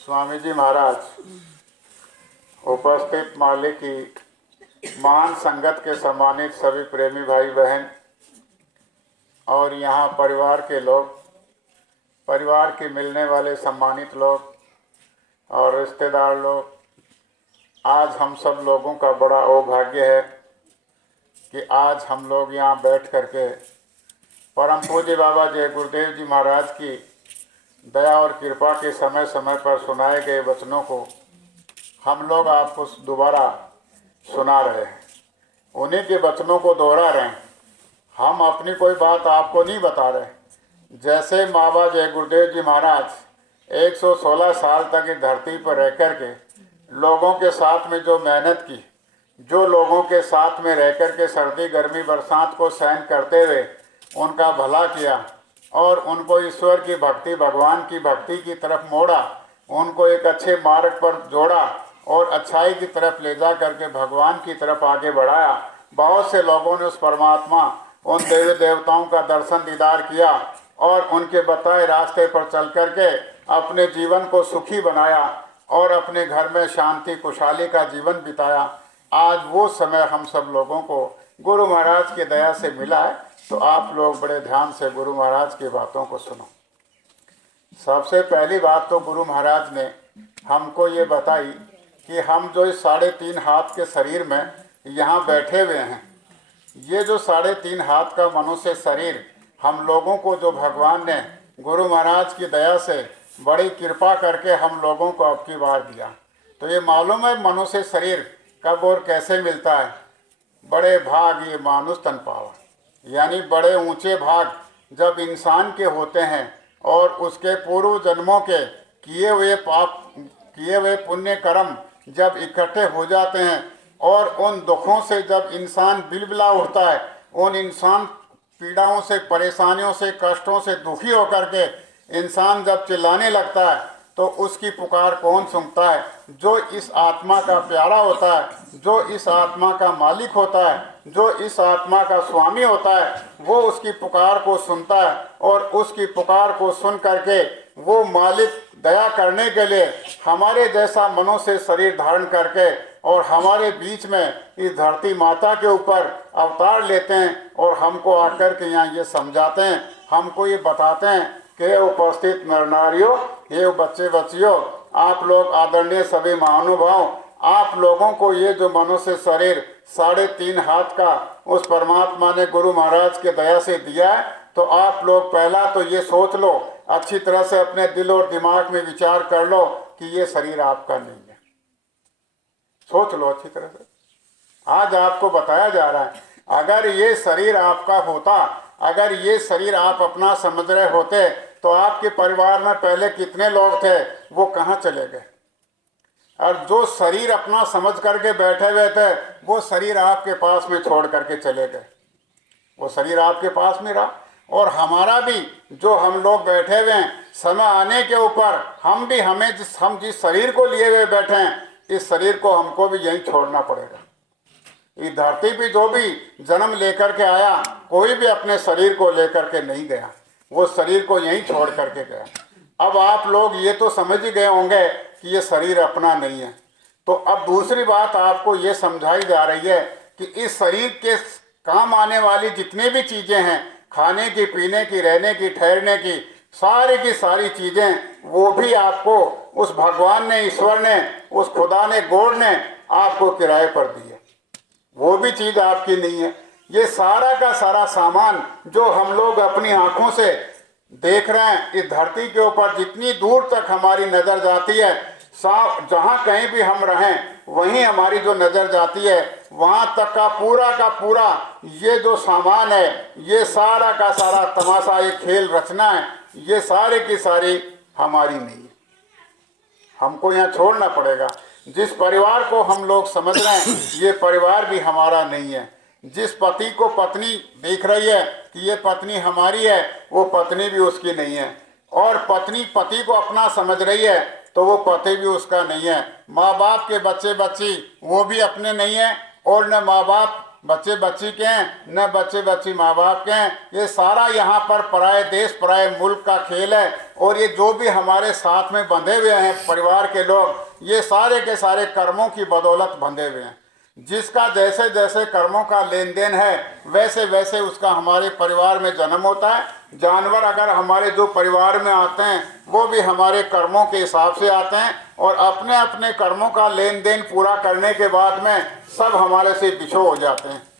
स्वामी जी महाराज, उपस्थित मालिक की महान संगत के सम्मानित सभी प्रेमी भाई बहन और यहाँ परिवार के लोग, परिवार के मिलने वाले सम्मानित लोग और रिश्तेदार लोग, आज हम सब लोगों का बड़ा सौभाग्य है कि आज हम लोग यहाँ बैठ करके परम पूज्य बाबा जय गुरुदेव जी महाराज की दया और कृपा के समय समय पर सुनाए गए वचनों को हम लोग आपको दोबारा सुना रहे हैं, उन्हीं के वचनों को दोहरा रहे हैं। हम अपनी कोई बात आपको नहीं बता रहे। जैसे बाबा जय गुरुदेव जी महाराज 116 साल तक इस धरती पर रह कर के लोगों के साथ में जो मेहनत की, जो लोगों के साथ में रह कर के सर्दी गर्मी बरसात को सहन करते हुए उनका भला किया और उनको ईश्वर की भक्ति, भगवान की भक्ति की तरफ मोड़ा, उनको एक अच्छे मार्ग पर जोड़ा और अच्छाई की तरफ ले जा करके भगवान की तरफ आगे बढ़ाया। बहुत से लोगों ने उस परमात्मा, उन देवी देवताओं का दर्शन दीदार किया और उनके बताए रास्ते पर चल करके अपने जीवन को सुखी बनाया और अपने घर में शांति खुशहाली का जीवन बिताया। आज वो समय हम सब लोगों को गुरु महाराज की दया से मिला है, तो आप लोग बड़े ध्यान से गुरु महाराज की बातों को सुनो। सबसे पहली बात तो गुरु महाराज ने हमको ये बताई कि हम जो इस 3.5 हाथ के शरीर में यहाँ बैठे हुए हैं, ये जो 3.5 हाथ का मनुष्य शरीर हम लोगों को जो भगवान ने गुरु महाराज की दया से बड़ी कृपा करके हम लोगों को अब की बार दिया। तो ये मालूम है मनुष्य शरीर कब और कैसे मिलता है। बड़े भाग ये मानुष तन पावा, यानी बड़े ऊंचे भाग जब इंसान के होते हैं और उसके पूर्व जन्मों के किए हुए पाप, किए हुए पुण्य कर्म जब इकट्ठे हो जाते हैं और उन दुखों से जब इंसान बिलबिला उठता है, उन इंसान पीड़ाओं से, परेशानियों से, कष्टों से दुखी होकर के इंसान जब चिल्लाने लगता है, तो उसकी पुकार कौन सुनता है? जो इस आत्मा का प्यारा होता है, जो इस आत्मा का मालिक होता है, जो इस आत्मा का स्वामी होता है, वो उसकी पुकार को सुनता है और उसकी पुकार को सुन करके वो मालिक दया करने के लिए हमारे जैसा मनुष्य शरीर धारण करके और हमारे बीच में इस धरती माता के ऊपर अवतार लेते हैं और हमको आकर के यहाँ ये समझाते हैं, हमको ये बताते हैं कि उपस्थित नर नारियों, ये बच्चे बच्चियों, आप लोग आदरणीय सभी महानुभाव, आप लोगों को ये जो मनुष्य शरीर 3.5 हाथ का उस परमात्मा ने गुरु महाराज के दया से दिया है, तो आप लोग पहला तो ये सोच लो, अच्छी तरह से अपने दिल और दिमाग में विचार कर लो कि ये शरीर आपका नहीं है। सोच लो अच्छी तरह से। आज आपको बताया जा रहा है, अगर ये शरीर आपका होता, अगर ये शरीर आप अपना समझ रहे होते, तो आपके परिवार में पहले कितने लोग थे, वो कहाँ चले गए? और जो शरीर अपना समझ करके बैठे हुए थे, वो शरीर आपके पास में छोड़ करके चले गए, वो शरीर आपके पास में रहा। और हमारा भी जो हम लोग बैठे हुए हैं, समय आने के ऊपर हम भी, हम जिस शरीर को लिए हुए बैठे हैं, इस शरीर को हमको भी यहीं छोड़ना पड़ेगा। इस धरती पे जो भी जन्म लेकर के आया, कोई भी अपने शरीर को लेकर के नहीं गया, वो शरीर को यहीं छोड़ करके गया। अब आप लोग ये तो समझ ही गए होंगे कि ये शरीर अपना नहीं है। तो अब दूसरी बात आपको ये समझाई जा रही है कि इस शरीर के काम आने वाली जितनी भी चीज़ें हैं, खाने की, पीने की, रहने की, ठहरने की सारी चीज़ें, वो भी आपको उस भगवान ने, ईश्वर ने, उस खुदा ने, गॉड ने आपको किराए पर दी है। वो भी चीज़ आपकी नहीं है। ये सारा का सारा सामान जो हम लोग अपनी आंखों से देख रहे हैं, इस धरती के ऊपर जितनी दूर तक हमारी नज़र जाती है, जहाँ कहीं भी हम रहें वहीं हमारी जो नज़र जाती है, वहाँ तक का पूरा ये जो सामान है, ये सारा का सारा तमाशा, ये खेल रचना है, ये सारी की सारी हमारी नहीं है। हमको यहाँ छोड़ना पड़ेगा। जिस परिवार को हम लोग समझ रहे हैं, ये परिवार भी हमारा नहीं है। जिस पति को पत्नी देख रही है कि ये पत्नी हमारी है, वो पत्नी भी उसकी नहीं है। और पत्नी पति को अपना समझ रही है, तो वो पति भी उसका नहीं है। माँ बाप के बच्चे बच्ची वो भी अपने नहीं है, और न माँ बाप बच्चे बच्ची के हैं, न बच्चे बच्ची माँ बाप के हैं। ये सारा यहाँ पर पराए देश पराए मुल्क का खेल है। और ये जो भी हमारे साथ में बंधे हुए हैं परिवार के लोग, ये सारे के सारे कर्मों की बदौलत बंधे हुए हैं। जिसका जैसे जैसे कर्मों का लेन देन है वैसे वैसे उसका हमारे परिवार में जन्म होता है। जानवर अगर हमारे जो परिवार में आते हैं वो भी हमारे कर्मों के हिसाब से आते हैं, और अपने अपने कर्मों का लेन देन पूरा करने के बाद में सब हमारे से बिछो हो जाते हैं।